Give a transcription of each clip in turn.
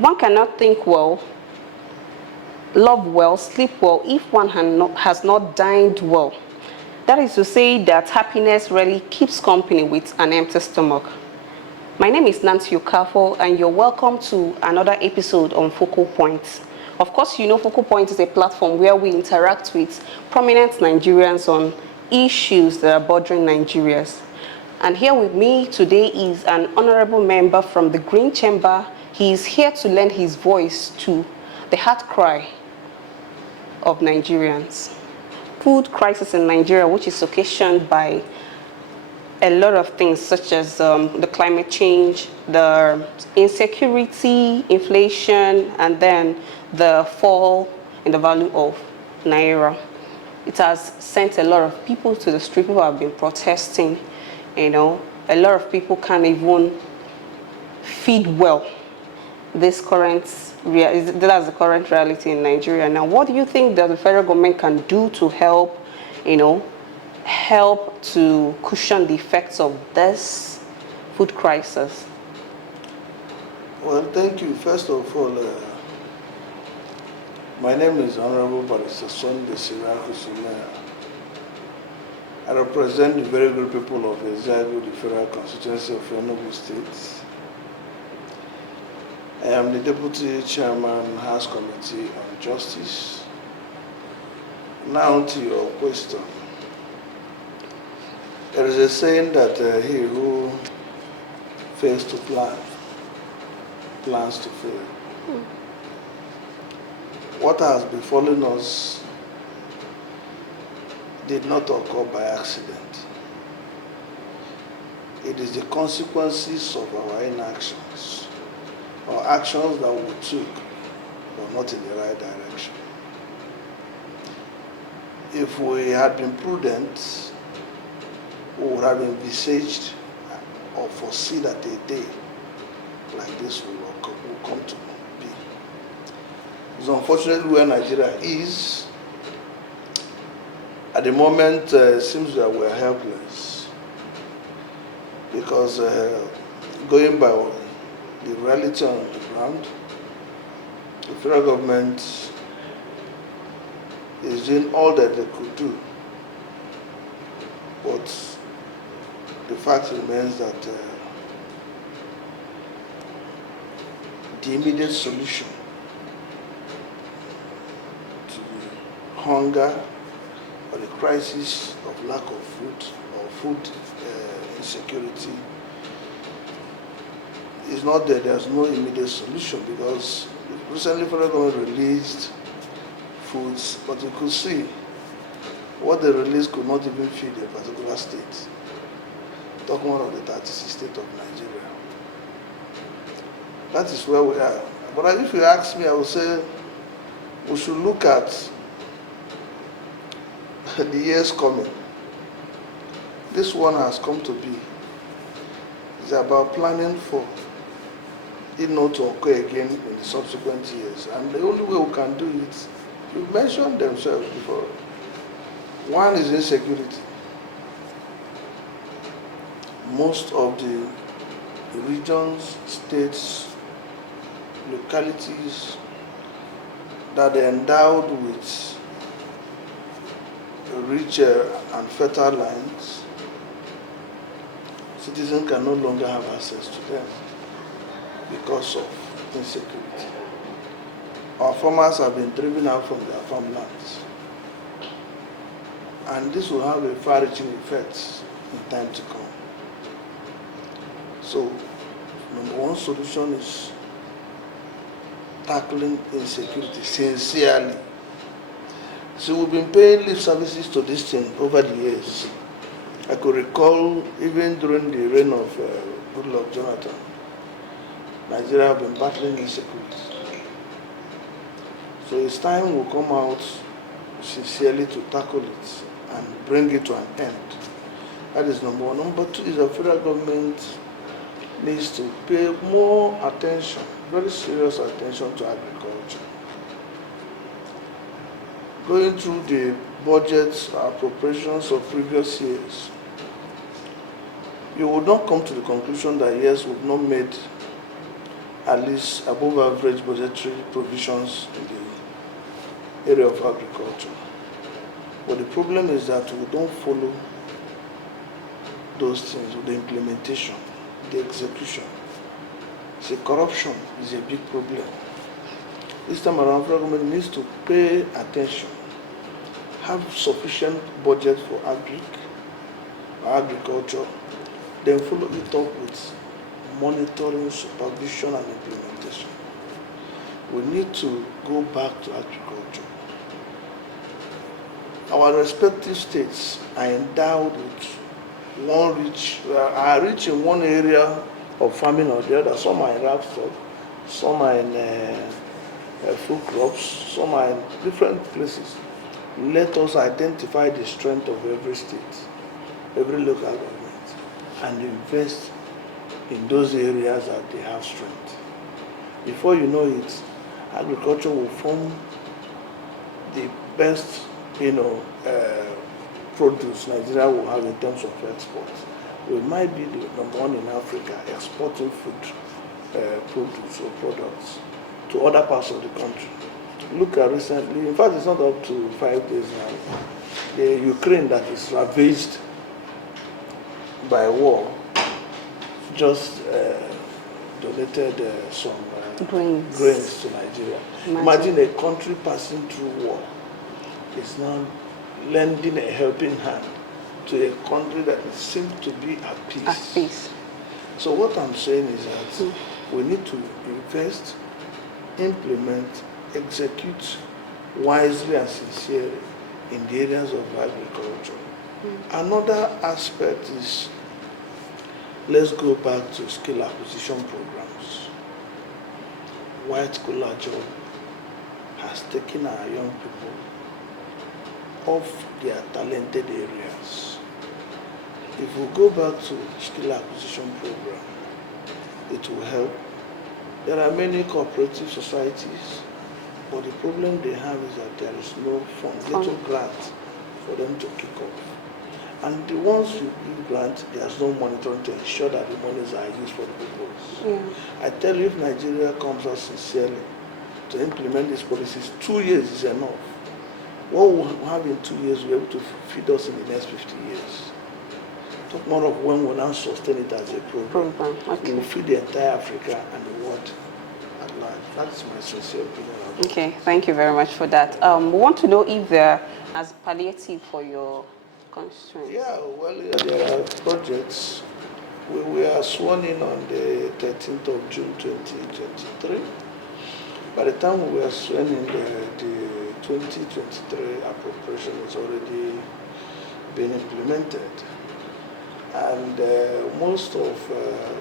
One cannot think well, love well, sleep well if one has not dined well. That is to say that happiness really keeps company with an empty stomach. My name is Nancy Okafo, and you're welcome to another episode on Focal Points. Of course, you know Focal Point is a platform where we interact with prominent Nigerians on issues that are bothering Nigerians. And here with me today is an honorable member from the Green Chamber. He is here to lend his voice to the heart cry of Nigerians. Food crisis in Nigeria, which is occasioned by a lot of things such as the climate change, the insecurity, inflation, and then the fall in the value of Naira. It has sent a lot of people to the street. People have been protesting, a lot of people can't even feed well. That's the current reality in Nigeria. Now, what do you think that the federal government can do to help, help to cushion the effects of this food crisis? Well, thank you. First of all, my name is Honorable Hon Sunday Umeha. I represent the very good people of Ezagu, the federal constituency of Enugu State. I am the Deputy Chairman, House Committee on Justice. Now to your question. There is a saying that he who fails to plan, plans to fail. What has befallen us did not occur by accident. It is the consequences of our inactions, or actions that we took, but not in the right direction. If we had been prudent, we would have envisaged or foresee that a day like this will come to be. It's unfortunately where Nigeria is. At the moment, it seems that we're helpless because going by the reality on the ground, the federal government is doing all that they could do, but the fact remains that the immediate solution to the hunger or the crisis of lack of food or food insecurity is not that there's no immediate solution, because recently federal government released foods, but you could see what they released could not even feed a particular state. Talking about the 36 state of Nigeria. That is where we are. But if you ask me, I would say we should look at the years coming. This one has come to be. It's about planning for it not to occur again in the subsequent years. And the only way we can do it, you mentioned themselves before. One is insecurity. Most of the regions, states, localities that are endowed with rich and fertile lands, citizens can no longer have access to them because of insecurity. Our farmers have been driven out from their farmlands, and this will have a far-reaching effect in time to come. So, number one solution is tackling insecurity sincerely. So we've been paying lip services to this thing over the years. I could recall even during the reign of Goodluck Jonathan, Nigeria have been battling insecurity. So it's time we come out sincerely to tackle it and bring it to an end. That is number one. Number two is the federal government needs to pay more attention, very serious attention to agriculture. Going through the budgets, appropriations of previous years, you would not come to the conclusion that yes, we've not made at least above average budgetary provisions in the area of agriculture. But the problem is that we don't follow those things with the implementation, the execution. See, corruption is a big problem. This time around, federal government needs to pay attention, have sufficient budget for agriculture, then follow it up with monitoring, supervision, and implementation. We need to go back to agriculture. Our respective states are endowed with are rich in one area of farming or the other. Some are in livestock, some are in food crops, some are in different places. Let us identify the strength of every state, every local government, and invest in those areas that they have strength. Before you know it, agriculture will form the best, produce Nigeria will have in terms of export. We might be the number one in Africa exporting food, produce or products to other parts of the country. Look at recently, in fact, it's not up to 5 days now, the Ukraine that is ravaged by war just donated some grains to Nigeria. Imagine a country passing through war is now lending a helping hand to a country that seems to be at peace. So what I'm saying is that we need to invest, implement, execute wisely and sincerely in the areas of agriculture. Another aspect is, let's go back to skill acquisition programs. White collar job has taken our young people off their talented areas. If we go back to skill acquisition program, it will help. There are many cooperative societies, but the problem they have is that there is no fund, little grant for them to kick off. And the ones you give grant, there's no monitoring to ensure that the monies are used for the purpose. I tell you, if Nigeria comes out sincerely to implement these policies, 2 years is enough. What we'll have in 2 years, we'll be able to feed us in the next 50 years. Talk more of when we'll now sustain it as a program. Okay. We'll feed the entire Africa and the world at large. That's my sincere opinion. Okay, thank you very much for that. We want to know if there as palliative for your constituents. Yeah, well, there are projects. We are sworn in on the 13th of June 2023. By the time we were sworn in, the 2023 appropriation is already been implemented. And most of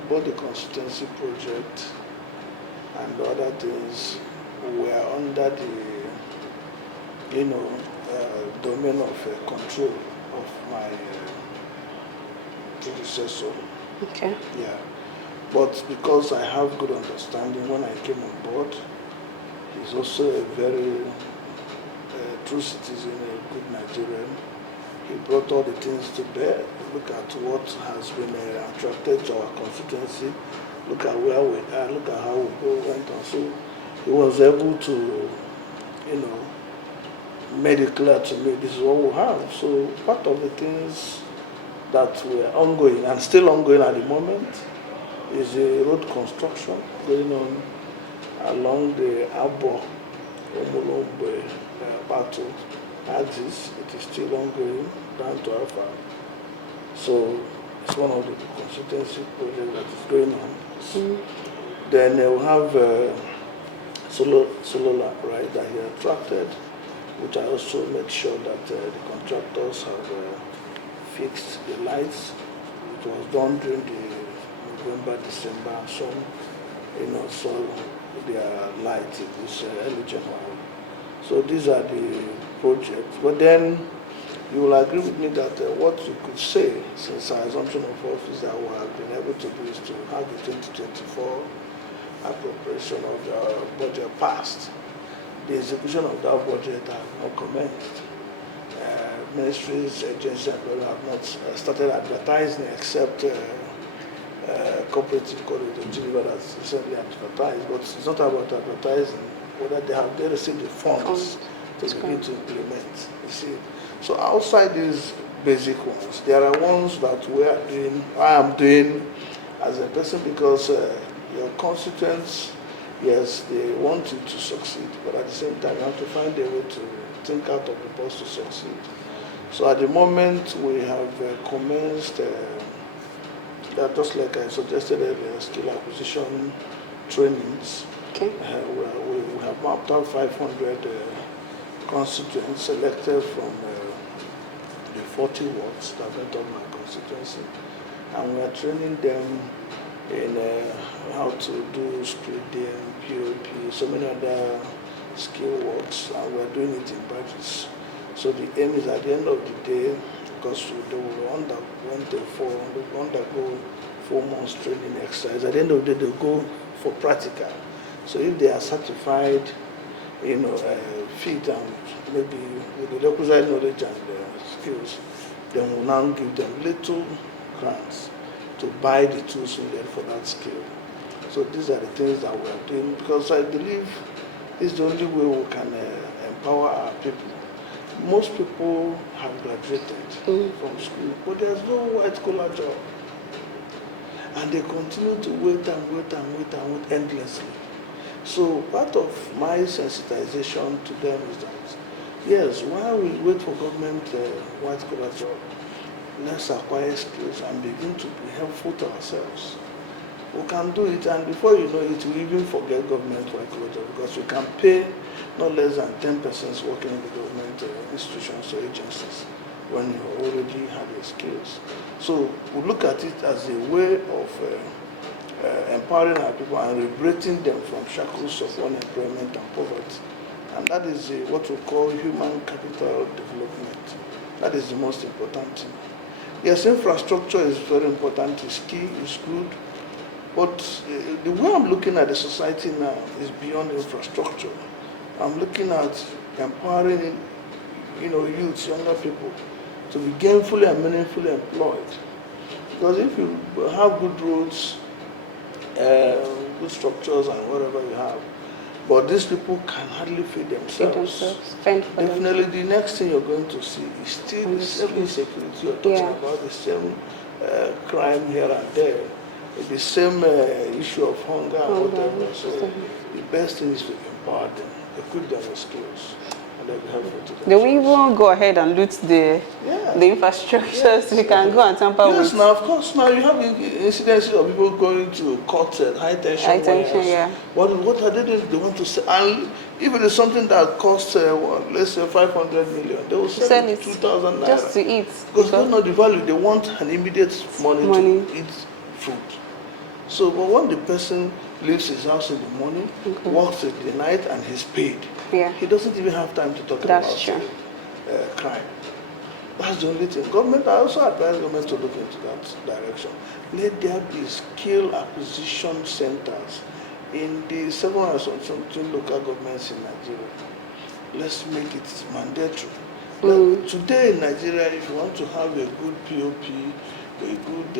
both the constituency project and other things were under the domain of control of my predecessor. Okay. Yeah. But because I have good understanding when I came on board, he's also a very true citizen, a good Nigerian. He brought all the things to bear. Look at what has been attracted to our constituency. Look at where we are. Look at how we went on. So he was able to, made it clear to me this is what we have. So part of the things that were ongoing and still ongoing at the moment is a road construction going on along the Abo Omolombe battle axis. It is still ongoing down to Alpha. So it's one of the consultancy projects that is going on. Then we'll have solar right that he attracted, which I also made sure that the contractors have fixed the lights. It was done during the November, December, and some, saw their light in this early January. So these are the projects. But then you will agree with me that what you could say since our assumption of office that we have been able to do is to have the 2024 appropriation of the budget passed. The execution of that budget has not commenced. Ministries, agencies, and people have not started advertising except cooperative corridor delivered as recently advertised, but it's not about advertising, whether they receive the funds to begin to implement. You see, so outside these basic ones, there are ones that I am doing as a person, because your constituents, yes, they want you to succeed, but at the same time, you have to find a way to think out of the box to succeed. So at the moment, we have commenced, just like I suggested earlier, skill acquisition trainings. Okay. We have mapped out 500 constituents selected from the 40 wards that make up my constituency, and we are training them in how to do scripting, POP, so many other skill works, and we are doing it in batches. So the aim is at the end of the day, because they will undergo 4 months training exercise. At the end of the day, they go for practical. So if they are certified, fit and maybe with the requisite knowledge and skills, then we'll now give them little grants to buy the tools needed for that skill. So these are the things that we are doing, because I believe this is the only way we can empower our people. Most people have graduated from school, but there's no white-collar job. And they continue to wait endlessly. So part of my sensitization to them is that, yes, while we wait for government white-collar job, let's acquire skills and begin to be helpful to ourselves. We can do it, and before you know it, we even forget government white-collar job, because we can pay not less than 10 persons working in the government institutions or agencies when you already have the skills. So we look at it as a way of empowering our people and liberating them from shackles of unemployment and poverty. And that is what we call human capital development. That is the most important thing. Yes, infrastructure is very important, it's key, it's good. But the way I'm looking at the society now is beyond infrastructure. I'm looking at empowering, youths, younger people, to be gainfully and meaningfully employed. Because if you have good roads, good structures, and whatever you have, but these people can hardly feed themselves. Definitely, the next thing you're going to see is still the same insecurity you're talking about, the same crime here and there, the same issue of hunger and whatever. So the best thing is to empower them, equip them with skills, and they'll be helpful to them. Then we won't go ahead and loot the infrastructures. We can go and tamper with. Yes, now of course, now you have incidences of people going to court at high tension wires. What are they doing? They want to sell, and if it is something that costs, let's say 500 million, they will sell it 2,000 naira. Just to eat. Because that's not the value. They want an immediate money to eat food. So, but when the person leaves his house in the morning, works in the night, and he's paid, he doesn't even have time to talk about crime. That's the only thing. Government, I also advise government to look into that direction. Let there be skill acquisition centers in the 700 something local governments in Nigeria. Let's make it mandatory. Today in Nigeria, if you want to have a good POP, a good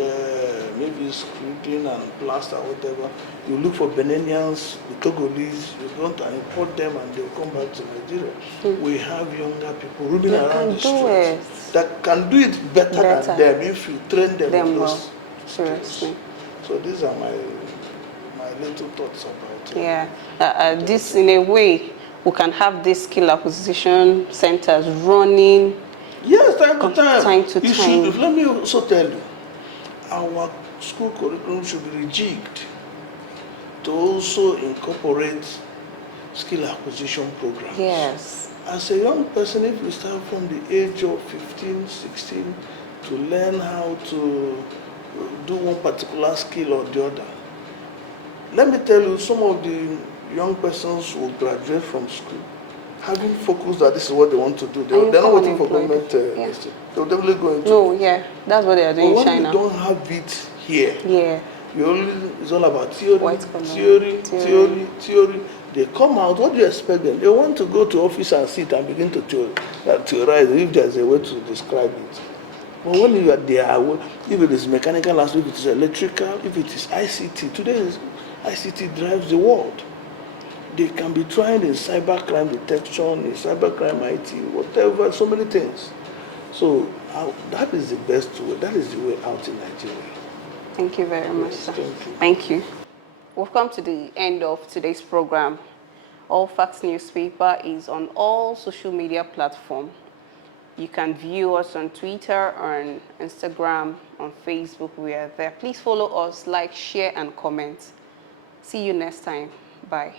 maybe scripting and plaster, whatever, you look for Benin,ians, the Togolese, you want to import them and they'll come back to Nigeria. We have younger people roaming around the streets that can do it better than them if you train them in those skills. So these are my little thoughts about it. This, in a way, we can have these skill acquisition centers running. Yes, time to time. You should, let me also tell you, our school curriculum should be rejigged to also incorporate skill acquisition programs. Yes. As a young person, if you start from the age of 15, 16 to learn how to do one particular skill or the other, let me tell you, some of the young persons will graduate from school having focused that this is what they want to do. They're not waiting for government. They'll definitely go into that's what they are doing in China. But when you don't have it here, it's all about theory. They come out, what do you expect them? They want to go to office and sit and begin to theorize, if there's a way to describe it. But when you are there, if it is mechanical, if it is electrical, if it is ICT, today ICT drives the world. They can be trained in cybercrime detection, in cybercrime IT, whatever, so many things. So that is the best way. That is the way out in Nigeria. Thank you very much, Yes, sir. thank you. Thank you. We've come to the end of today's program. All Facts newspaper is on all social media platforms. You can view us on Twitter, on Instagram, on Facebook. We are there. Please follow us, like, share, and comment. See you next time. Bye.